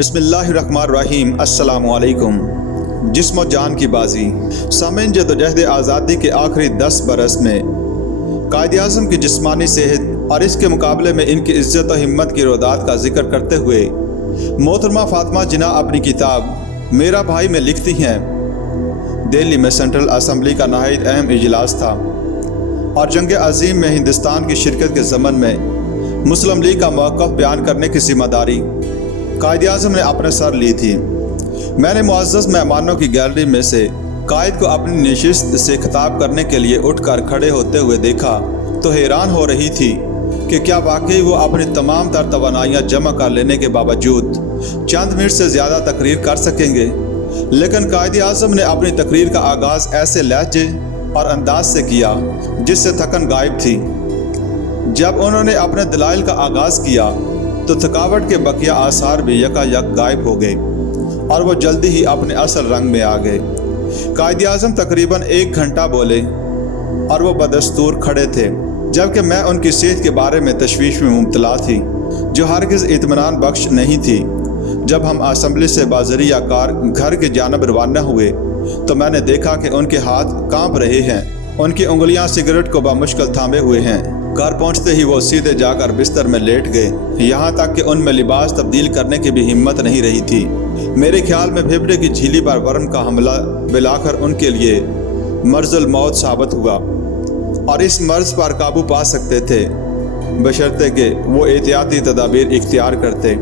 बिस्मिल्लाहिर्रहमानिर्रहीम। अस्सलामु अलैकुम। जिस्म जान की बाजी। सामीन, जदोजहद आज़ादी के आखिरी 10 बरस में कायद-ए-आज़म की जिस्मानी सेहत और इसके मुकाबले में इनकी इज़्ज़त और हिम्मत की रोदात का जिक्र करते हुए मोहतरमा फ़ातिमा जिन्ना अपनी किताब मेरा भाई में लिखती हैं, दिल्ली में सेंट्रल असम्बली का नहायत अहम इजलास था और जंग अज़ीम में हिंदुस्तान की शिरकत के ज़मन में मुस्लिम लीग का मौक़िफ़ बयान करने की ज़िम्मेदारी कायद-ए-आज़म ने अपने सर ली थी। मैंने मुअज़्ज़ज़ मेहमानों की गैलरी में से कायद को अपनी नशिस्त से खिताब करने के लिए उठकर खड़े होते हुए देखा तो हैरान हो रही थी कि क्या वाकई वो अपनी तमाम तर तवानाइयाँ जमा कर लेने के बावजूद चंद मिनट से ज़्यादा तकरीर कर सकेंगे। लेकिन कायद-ए-आज़म ने अपनी तकरीर का आगाज़ ऐसे लहजे और अंदाज से किया जिससे थकन गायब थी। जब उन्होंने अपने दलाइल का आगाज़ किया तो थकावट के बकिया आसार भी यकायक गायब हो गए और वो जल्दी ही अपने असल रंग में आ गए। कायद-ए-आज़म तकरीबन 1 घंटा बोले और वो बदस्तूर खड़े थे, जबकि मैं उनकी सेहत के बारे में तशवीश में मुब्तला थी जो हरगिज़ इत्मीनान बख्श नहीं थी। जब हम असम्बली से बाज़रिया कार घर की जानब रवाना हुए तो मैंने देखा कि उनके हाथ कांप रहे हैं, उनकी उंगलियां सिगरेट को बामुश्किल थामे हुए हैं। घर पहुंचते ही वो सीधे जाकर बिस्तर में लेट गए, यहाँ तक कि उनमें लिबास तब्दील करने की भी हिम्मत नहीं रही थी। मेरे ख्याल में फेफड़े की झिल्ली पर वर्म का हमला मिलाकर उनके लिए मर्ज़ुल मौत साबित हुआ और इस मर्ज़ पर काबू पा सकते थे बशर्ते कि वो एहतियाती तदाबीर इख्तियार करते।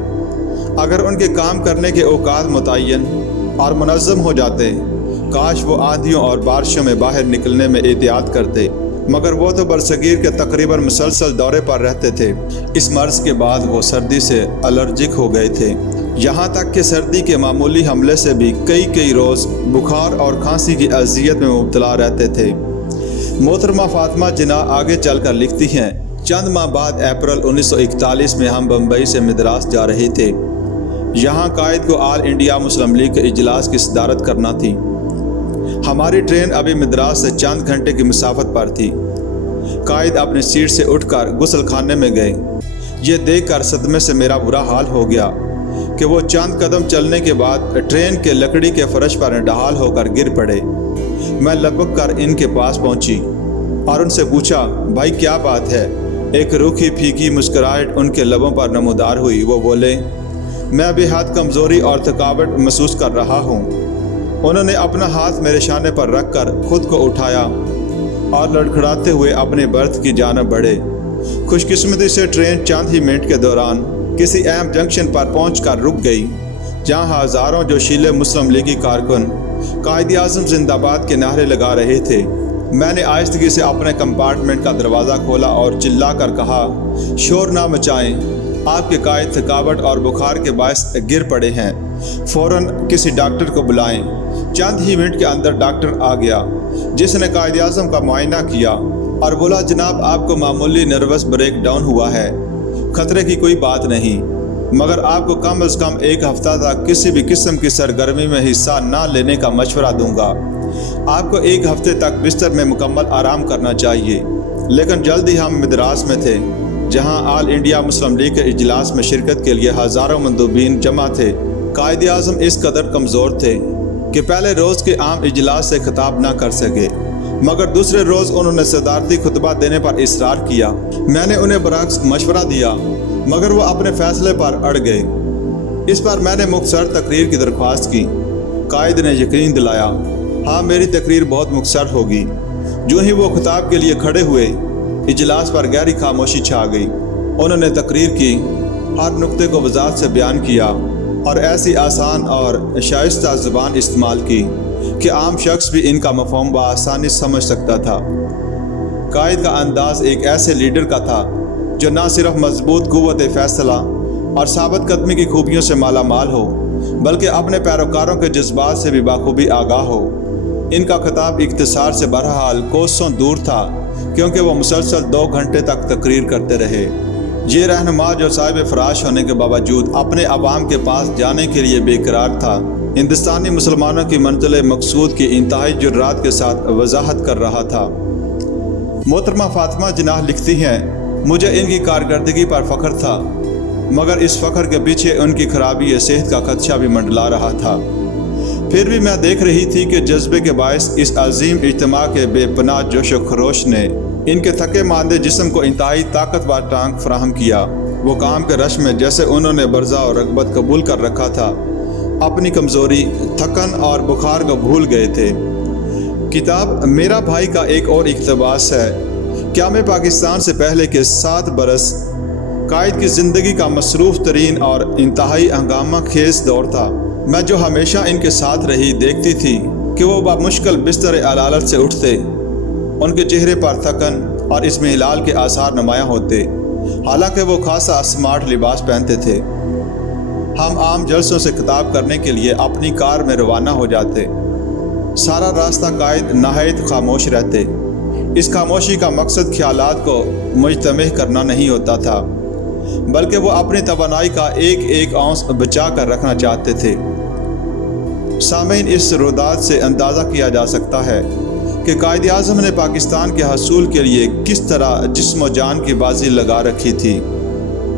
अगर उनके काम करने के औकात मुतय्यन और मुनज़्ज़म हो जाते, काश वो आंधियों और बारिशों में बाहर निकलने में एहतियात करते, मगर वो तो बरसगीर के तकरीबन मुसलसल दौरे पर रहते थे। इस मर्ज़ के बाद वो सर्दी से एलर्जिक हो गए थे, यहाँ तक कि सर्दी के मामूली हमले से भी कई रोज़ बुखार और खांसी की अज़ियत में मुब्तला रहते थे। मोहतरमा फ़ातिमा जिन्ना आगे चलकर लिखती हैं, चंद माह बाद अप्रैल 1941 में हम बम्बई से मद्रास जा रहे थे। यहाँ कायद को ऑल इंडिया मुस्लिम लीग के इजलास की सदारत करना थी। हमारी ट्रेन अभी मद्रास से चंद घंटे की मुसाफत पर थी। कायद अपनी सीट से उठकर गुस्ल खाने में गए। ये देखकर सदमे से मेरा बुरा हाल हो गया कि वो चंद कदम चलने के बाद ट्रेन के लकड़ी के फर्श पर निढाल होकर गिर पड़े। मैं लपक कर इनके पास पहुंची और उनसे पूछा, भाई क्या बात है? एक रूखी फीकी मुस्कुराहट उनके लबों पर नमूदार हुई। वो बोले, मैं बेहद कमज़ोरी और थकावट महसूस कर रहा हूँ। उन्होंने अपना हाथ मेरे शाने पर रखकर खुद को उठाया और लड़खड़ाते हुए अपने बर्थ की जानब बढ़े। खुशकिस्मती से ट्रेन चंद ही मिनट के दौरान किसी अहम जंक्शन पर पहुंचकर रुक गई, जहां हज़ारों जोशीले मुस्लिम लीगी कारकुन कायद-ए-आज़म जिंदाबाद के नारे लगा रहे थे। मैंने आहिस्तगी से अपने कंपार्टमेंट का दरवाज़ा खोला और चिल्ला कर कहा, शोर ना मचाएं, आपके कायद थकावट और बुखार के बायस गिर पड़े हैं, फ़ौरन किसी डॉक्टर को बुलाएं। चंद ही मिनट के अंदर डॉक्टर आ गया, जिसने कायद-ए-आज़म का मुआयना किया और बोला, जनाब आपको मामूली नर्वस ब्रेक डाउन हुआ है, खतरे की कोई बात नहीं, मगर आपको कम अज़ कम 1 हफ्ता तक किसी भी किस्म की सरगर्मी में हिस्सा ना लेने का मशवरा दूंगा। आपको 1 हफ्ते तक बिस्तर में मुकम्मल आराम करना चाहिए। लेकिन जल्द ही हम मद्रास में थे, जहां ऑल इंडिया मुस्लिम लीग के इजलास में शिरकत के लिए हज़ारों मंदूबीन जमा थे। कायद-ए-आज़म इस कदर कमज़ोर थे कि पहले रोज़ के आम इजलास से खिताब ना कर सके, मगर दूसरे रोज़ उन्होंने सदारती खुतबा देने पर इसरार किया। मैंने उन्हें बरअक्स मशवरा दिया, मगर वो अपने फ़ैसले पर अड़ गए। इस पर मैंने मुख्तसर तकरीर की दरख्वास्त की। कायद ने यकीन दिलाया, हाँ मेरी तकरीर बहुत मुख्तसर होगी। जो ही वो खिताब के लिए खड़े हुए, इजलास पर गहरी खामोशी छा गई। उन्होंने तकरीर की, हर नुक्ते को वज़ाहत से बयान किया और ऐसी आसान और शाइस्ता ज़ुबान इस्तेमाल की कि आम शख्स भी इनका मफ़हूम बआसानी समझ सकता था। कायद का अंदाज़ एक ऐसे लीडर का था जो न सिर्फ मजबूत क़ुव्वत फ़ैसला और साबित कदमी की खूबियों से माला माल हो, बल्कि अपने पैरोकारों के जज्बात से भी बाखूबी आगाह हो। इनका खिताब इख्तिसार से बहरहाल कोसों दूर था, क्योंकि वो मुसलसल 2 घंटे तक तकरीर करते रहे। ये रहनुमा जो साहिब फराश होने के बावजूद अपने अवाम के पास जाने के लिए बेकरार था, हिंदुस्तानी मुसलमानों की मंजिल मकसूद की इंतहाई जुर्रात के साथ वजाहत कर रहा था। मोहतरमा फ़ातिमा जिन्ना लिखती हैं, मुझे इनकी कारकर्दगी पर फ़ख्र था मगर इस फ़ख्र के पीछे उनकी खराबी सेहत का खदशा भी मंडला रहा था। फिर भी मैं देख रही थी कि जज्बे के बायस इस अजीम इज्तिमा के बेपनाह जोश व खरोश ने इनके थके मांदे जिस्म को इंतहाई ताकतवर टांग फराहम किया। वो काम के रश में जैसे उन्होंने बर्जा और रगबत कबूल कर रखा था, अपनी कमज़ोरी, थकन और बुखार को भूल गए थे। किताब मेरा भाई का एक और इक़्तिबास है। क्या मैं पाकिस्तान से पहले के 7 बरस कायद की ज़िंदगी का मसरूफ़ तरीन और इंतहाई हंगामा खेज़ दौर था। मैं जो हमेशा इनके साथ रही देखती थी कि वो बामुश्किल बिस्तर अलालत से उठते, उनके चेहरे पर थकन और इसमें हिलाल के आसार नुमायाँ होते, हालांकि वो खासा स्मार्ट लिबास पहनते थे। हम आम जलसों से खिताब करने के लिए अपनी कार में रवाना हो जाते। सारा रास्ता कायद नहायत खामोश रहते। इस खामोशी का मकसद ख्यालात को मुजतमह करना नहीं होता था, बल्कि वो अपनी तवानाई का एक एक औंस बचा कर रखना चाहते थे। सामीन, इस रुदात से अंदाज़ा किया जा सकता है कि कायद-ए-आज़म ने पाकिस्तान के हसूल के लिए किस तरह जिस्म व जान की बाजी लगा रखी थी।